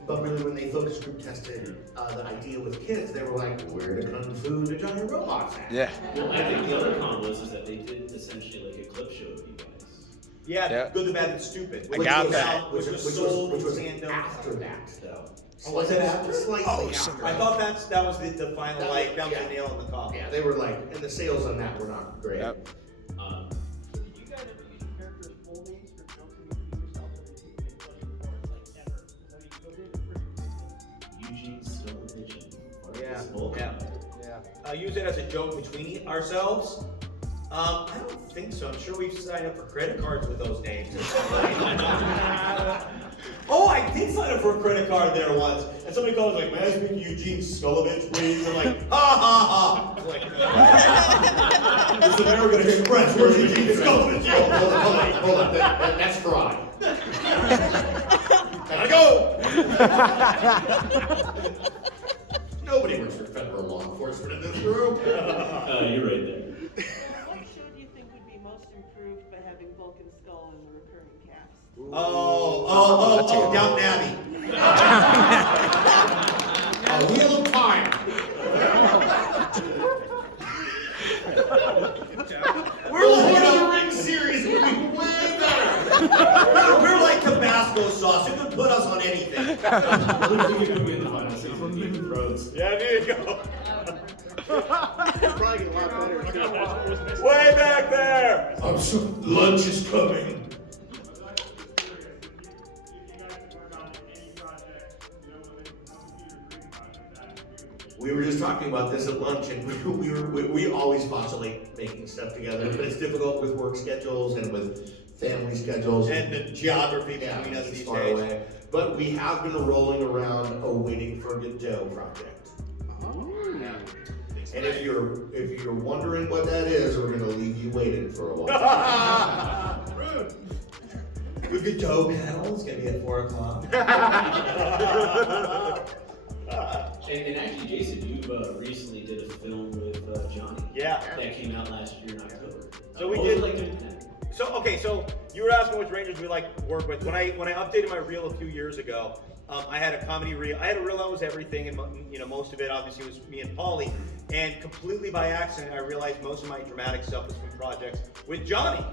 But really, when they focus group tested the idea with kids, they were like, "Where the kung fu the giant robots at?" Yeah. Well, I think the other con was that they did essentially like a clip show of you guys. Yeah, Good, the Bad, and Stupid. I got that. Which was sold which was fandom. after that, though. Oh, was it after? Slightly after. I thought that was the final, that was the nail in the coffin. Yeah, they were like, and the sales on that were not great. Yep. Do you guys ever use your character's full names for jokes that you do yourself every time you make budget reports, like ever? Because you did it pretty Eugene Stolovich. Yeah. Use it as a joke between ourselves. I don't think so. I'm sure we've signed up for credit cards with those names. Oh, I did sign up for a credit card there once. And somebody called me like, "May I speak to Eugene Stolovich, please?" I'm like, ha ha ha. Like, this American Express, where's Eugene Stolovich? Hold on. That's fraud. Gotta go. Nobody works for federal law enforcement in this room. You're right there. What show do you think would be most improved by having Vulcan Skull in the recurring cast? Downton Abbey. A Wheel of Time. We're the Lord of the Rings series would be way better. We're like Tabasco sauce. You could put us on anything. We could win the final season of Game of Thrones. Yeah, there you go. Probably get a lot better. Way back there. Lunch is coming. We were just talking about this at lunch, and we always postulate making stuff together, but it's difficult with work schedules and with family schedules And the geography between us it's these far days. away. But we have been rolling around a Waiting for Godot project. And if you're wondering what that is, we're gonna leave you waiting for a while. With Godot panel, it's gonna be at 4 o'clock. And actually, Jason, you recently did a film with Johnny. Yeah. That came out last year in October. So we What was did it like doing that? So you were asking which Rangers we like to work with. When I updated my reel a few years ago, I had a comedy reel. I had a reel that was everything, and most of it obviously was me and Paulie. And completely by accident, I realized most of my dramatic stuff was from projects with Johnny.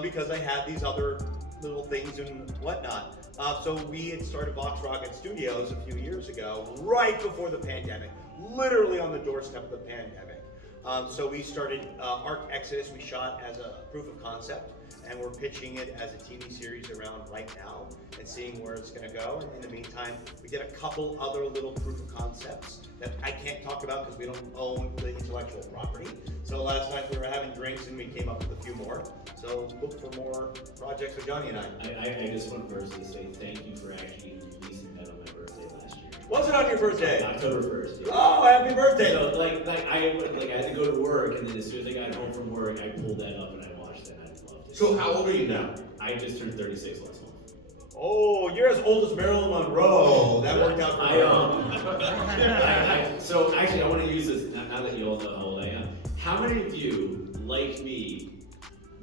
Because I had these other little things and whatnot. So we had started Vox Rocket Studios a few years ago, right before the pandemic, literally on the doorstep of the pandemic. So we started Arc Exodus. We shot as a proof of concept, and we're pitching it as a TV series around right now and seeing where it's going to go. And in the meantime, we did a couple other little proof of concepts that I can't talk about because we don't own the intellectual property. So last night we were having drinks and we came up with a few more. So look for more projects with Johnny and I. I just want to personally say thank you for actually releasing that on my birthday last year. Was it on your birthday? October 1st. Yeah. Oh, happy birthday! So I had to go to work, and then as soon as I got home from work, I pulled that up and I watched it. And I loved it. So how old are you now? I just turned 36 last month. Oh, you're as old as Marilyn Monroe. That worked out for So actually, I want to use this now that you all know how old I am. How many of you, like me,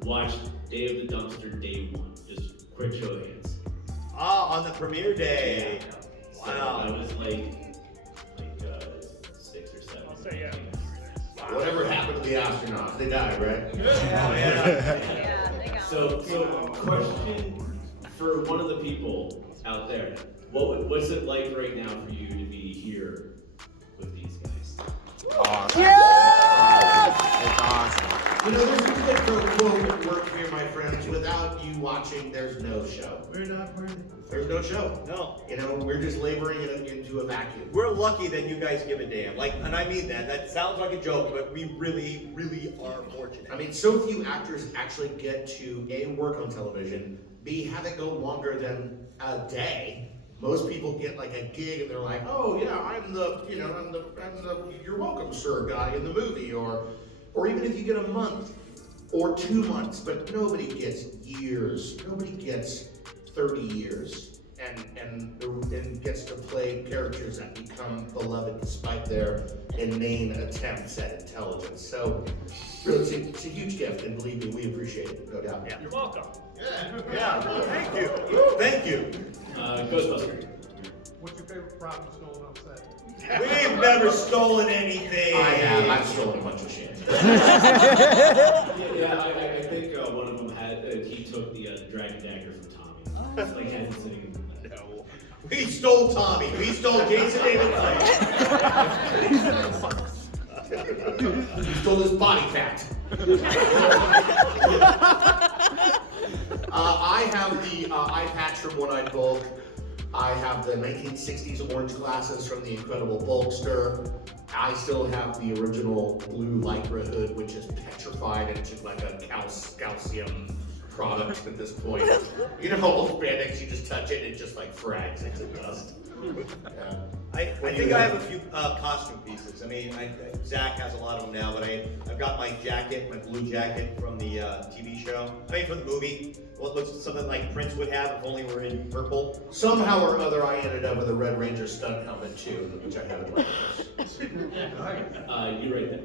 watched Day of the Dumpster Day 1? Just quick show of hands. On the premiere day. So Wow. that was like 6 or 7. I'll say yeah. Whatever happened to the astronauts? They died, right? Yeah, they got So question for one of the people out there. What's it like right now for you to be here with these guys? Awesome. It's awesome. You know, there's a quid pro quo at work here, my friends. Without you watching, there's no show. We're not worthy. There's no show. No. You know, we're just laboring into a vacuum. We're lucky that you guys give a damn. Like, and I mean that. That sounds like a joke, but we really, really are fortunate. I mean, so few actors actually get to A, work on television, B, have it go longer than a day. Most people get like a gig and they're like, oh yeah, I'm the you're welcome sir guy in the movie, or even if you get a month or 2 months, but nobody gets years. Nobody gets 30 years and gets to play characters that become beloved despite their inane attempts at intelligence. So really, it's a huge gift, and believe me, we appreciate it, no doubt. Yeah. You're welcome. Yeah. Thank you. Thank you. Ghostbuster. What's your favorite prop you stolen on set? We've never stolen anything. I have. I've stolen a bunch of shit. Yeah, I think one of them had, he took the dragon dagger from Tommy. It's like had it sitting. No. We stole Tommy. We stole Jason David. You stole his body fat. I have the eye patch from One Eyed Bulk. I have the 1960s orange glasses from the Incredible Bulkster. I still have the original blue Lycra hood, which is petrified and just like a calcium product at this point. You know, old spandex, you just touch it and it just like frags into dust. Yeah. I think I have a few costume pieces. I mean, Zach has a lot of them now, but I've got my jacket, my blue jacket from the TV show. I mean, from the movie. What looks something like Prince would have if only we're in purple. Somehow or other, I ended up with a Red Ranger stunt helmet too, which I have in my house. You right there.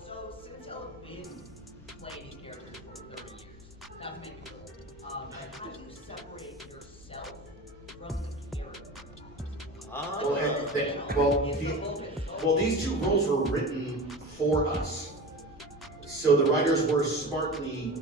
So since you've been playing characters for 30 years, not many people, how do you separate yourself from the character? Well, these two roles were written for us. So the writers were smartly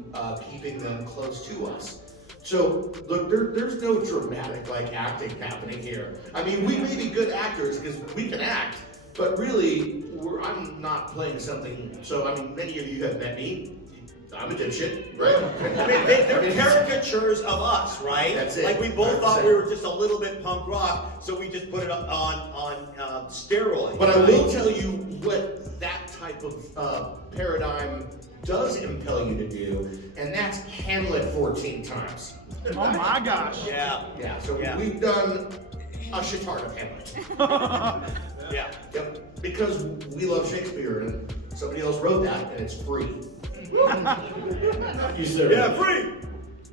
keeping them close to us. So look, there's no dramatic like acting happening here. I mean, we may be good actors because we can act, but really, I'm not playing something. So I mean, many of you have met me. I'm a dipshit, right? I mean, they're caricatures of us, right? That's it. Like we both thought we were just a little bit punk rock, so we just put it on steroids. But I will tell you what that type of paradigm does impel you to do, and that's Hamlet 14 times. Oh my gosh. Yeah. Yeah, so we've done a shitard of Hamlet. Yeah. Yep. Because we love Shakespeare, and somebody else wrote that, and it's free. You sir. Yeah, free.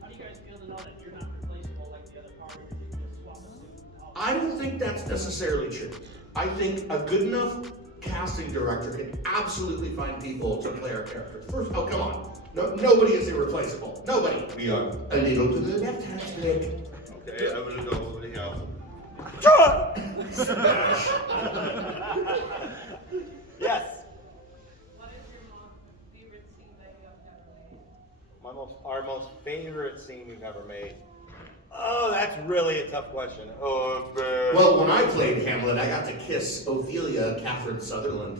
How do you guys feel to know that you're not replaceable like the other Power Rangers? You just swap a suit? I don't think that's necessarily true. I think a good enough casting director can absolutely find people to play our characters. First, oh come on, nobody is irreplaceable. Nobody. We are. A little to the left, hashtag. Okay, I'm gonna go with the house. Yes. What is your favorite scene that you have ever made? Our most favorite scene we've ever made. Oh, that's really a tough question. Oh, man. Well, when I played Hamlet, I got to kiss Ophelia Catherine Sutherland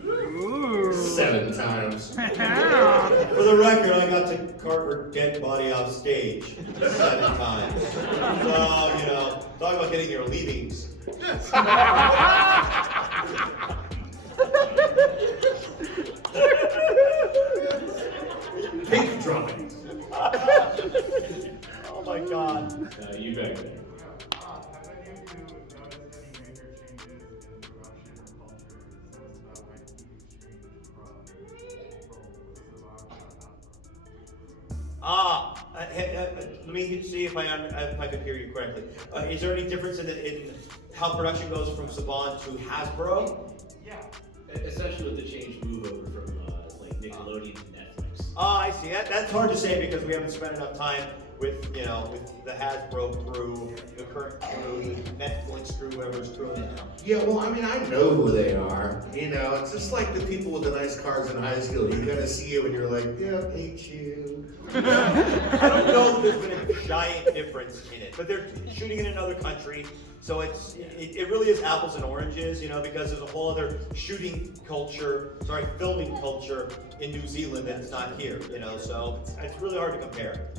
7 times. For the record, I got to cart her dead body off stage 7 times. So, you know, talk about getting your leavings. Pink dropping. Oh my God. You back there. Have any of you noticed any major changes in production or culture since when TV streamed from Let me see if I could hear you correctly. Is there any difference in how production goes from Saban to Hasbro? Yeah. Essentially with the change move over from I see. That's hard to say because we haven't spent enough time with the Hasbro crew, the current crew, the Netflix crew, whoever's crewing it now. Yeah, well, I mean, I know who they are. It's just like the people with the nice cars in high school. You gotta see it when you're like, yeah, hate you. I don't know that there's been a giant difference in it, but they're shooting in another country, so it really is apples and oranges, because there's a whole other filming culture in New Zealand that's not here, so it's really hard to compare.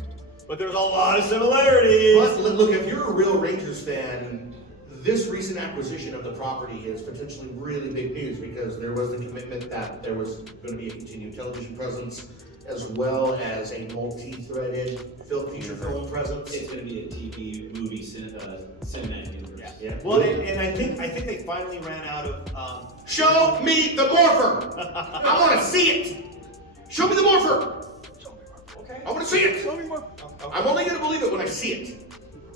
But there's a lot of similarities. But look, if you're a real Rangers fan, this recent acquisition of the property is potentially really big news because there was the commitment that there was going to be a continued television presence as well as a multi-threaded feature film presence. It's going to be a TV movie cinematic universe. Yeah. Well, and I think they finally ran out of. Show me the morpher. I want to see it. Show me the morpher. Okay. I want to see it. Show me more. I'm only going to believe it when I see it.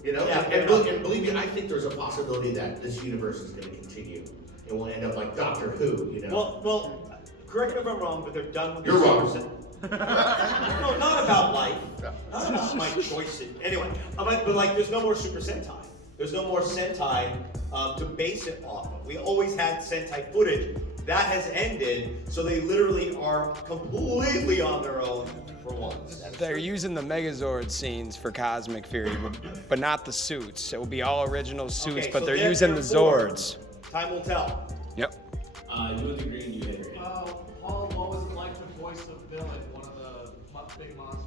And believe me, I think there's a possibility that this universe is going to continue. It will end up like Doctor Who. Well, correct me if I'm wrong, but they're done with You're wrong. No, not about life. Not about my choices. Anyway, but there's no more Super Sentai. There's no more Sentai to base it off of. We always had Sentai footage. That has ended, so they literally are completely on their own for once. They're using the Megazord scenes for Cosmic Fury, but not the suits. It will be all original suits, Okay, but so they're using the therefore, Zords. Time will tell. Yep. You with the green, you had your hand. Paul, what was it like to voice the villain, one of the big monsters?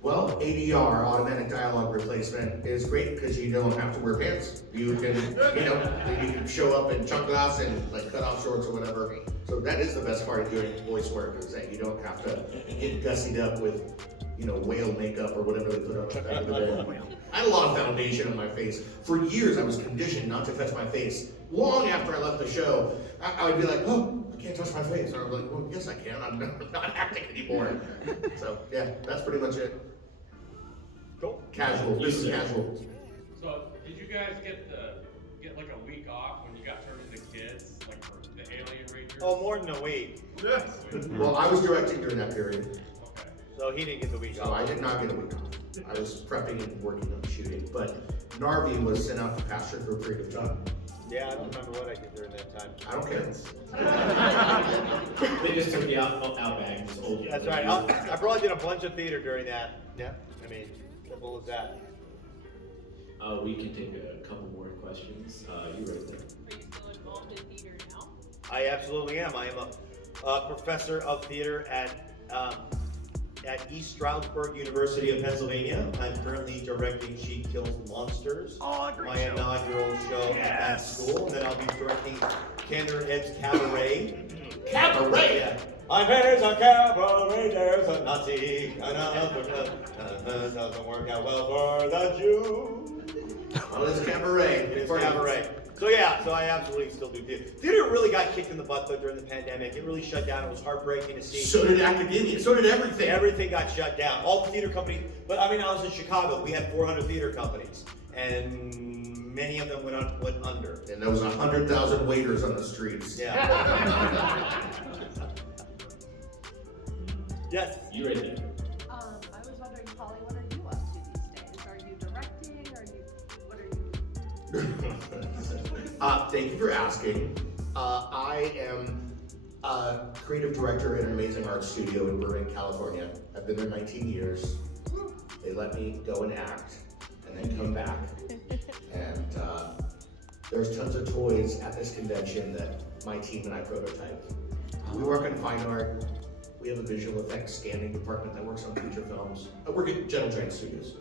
Well, ADR, automatic dialogue replacement, is great because you don't have to wear pants. You can, you can show up in chanclas and cut off shorts or whatever. So that is the best part of doing voice work is that you don't have to get gussied up with, whale makeup or whatever they put on back in the day. I had a lot of foundation on my face. For years, I was conditioned not to touch my face. Long after I left the show, I would be like, oh, I can't touch my face. And I was like, well, yes, I can. I'm not acting anymore. So, yeah, that's pretty much it. Cool. Casual. This is casual. So, did you guys get a week off when you got turned into kids, like for the Alien Rangers? Oh, more than a week. Yes. Well, I was directing during that period. Okay. So he didn't get the week off. So I did not get a week off. I was prepping and working on shooting. But Narvy was sent out to pasture for a period of time. Yeah, I don't remember what I did during that time. I don't care. They just took the outback and just old you. That's right. I probably did a bunch of theater during that. Yeah. I mean, simple as that. We can take a couple more questions. You right there. Are you still involved in theater now? I absolutely am. I am a professor of theater at East Stroudsburg University of Pennsylvania. I'm currently directing She Kills Monsters, my inaugural show at that school. And then I'll be directing Candor Ed's Cabaret. Cabaret? Yeah. I'm there's a cabaret, there's a Nazi, doesn't work out well for the Jew. Well, it's cabaret. It's cabaret. So yeah, so I absolutely still do theater. Theater really got kicked in the butt though during the pandemic. It really shut down. It was heartbreaking to see. So did academia. So did everything. Everything got shut down. All the theater companies. But I mean, I was in Chicago. We had 400 theater companies, and many of them went under. And there was 100,000 waiters on the streets. Yeah. Yes. You right there. I was wondering, Polly, what are you up to these days? Are you directing? What are you? Thank you for asking. I am a creative director at an amazing art studio in Berlin, California. I've been there 19 years. They let me go and act and then come back. And there's tons of toys at this convention that my team and I prototyped. We work on fine art. We have a visual effects scanning department that works on feature films. I work at General Giant Studios.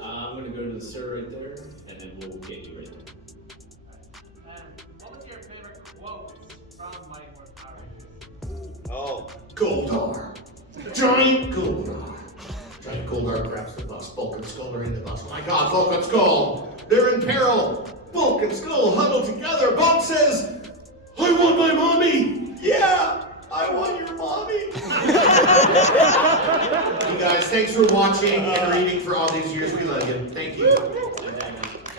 I'm going to go to the sir right there, and then we'll get you right there. And what was your favorite quote from Mighty Morphin Power Rangers? Oh. Goldar. Giant Goldar. Giant Goldar grabs the bus. Bulk and Skull are in the bus. My God, Bulk and Skull! They're in peril! Bulk and Skull huddle together. Bulk says, I want my mommy! Yeah! I want your mommy! You guys, thanks for watching and reading for all these years. We love you. Thank you.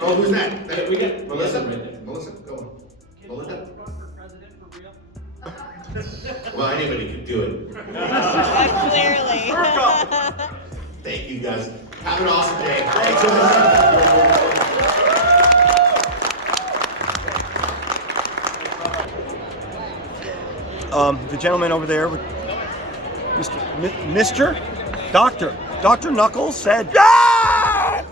Oh, who's that? We got Melissa? right there. Melissa, go on. Melinda? Run for president for real? Well, anybody could do it. Clearly. Thank you guys. Have an awesome day. Thanks. The gentleman over there, with Dr. Knuckles said, "Ah!"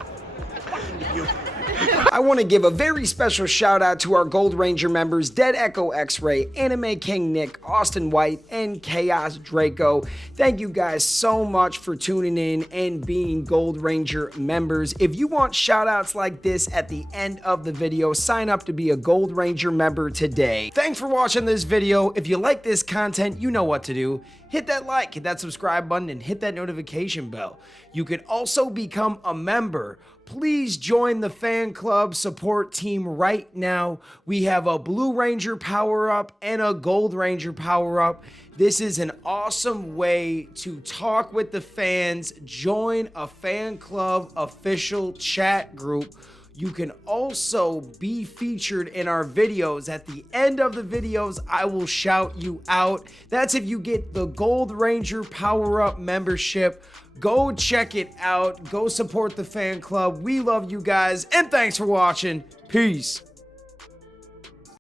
I want to give a very special shout out to our Gold Ranger members, Dead Echo X-Ray, Anime King Nick, Austin White, and Chaos Draco. Thank you guys so much for tuning in and being Gold Ranger members. If you want shout outs like this at the end of the video, sign up to be a Gold Ranger member today. Thanks for watching this video. If you like this content, you know what to do. Hit that like, hit that subscribe button, and hit that notification bell. You can also become a member. Please join the fan club support team right now. We have a Blue Ranger power-up and a Gold Ranger power-up. This is an awesome way to talk with the fans, join a fan club official chat group. You can also be featured in our videos. At the end of the videos, I will shout you out. That's if you get the Gold Ranger power-up membership. Go check it out. Go support the fan club. We love you guys, and thanks for watching. Peace.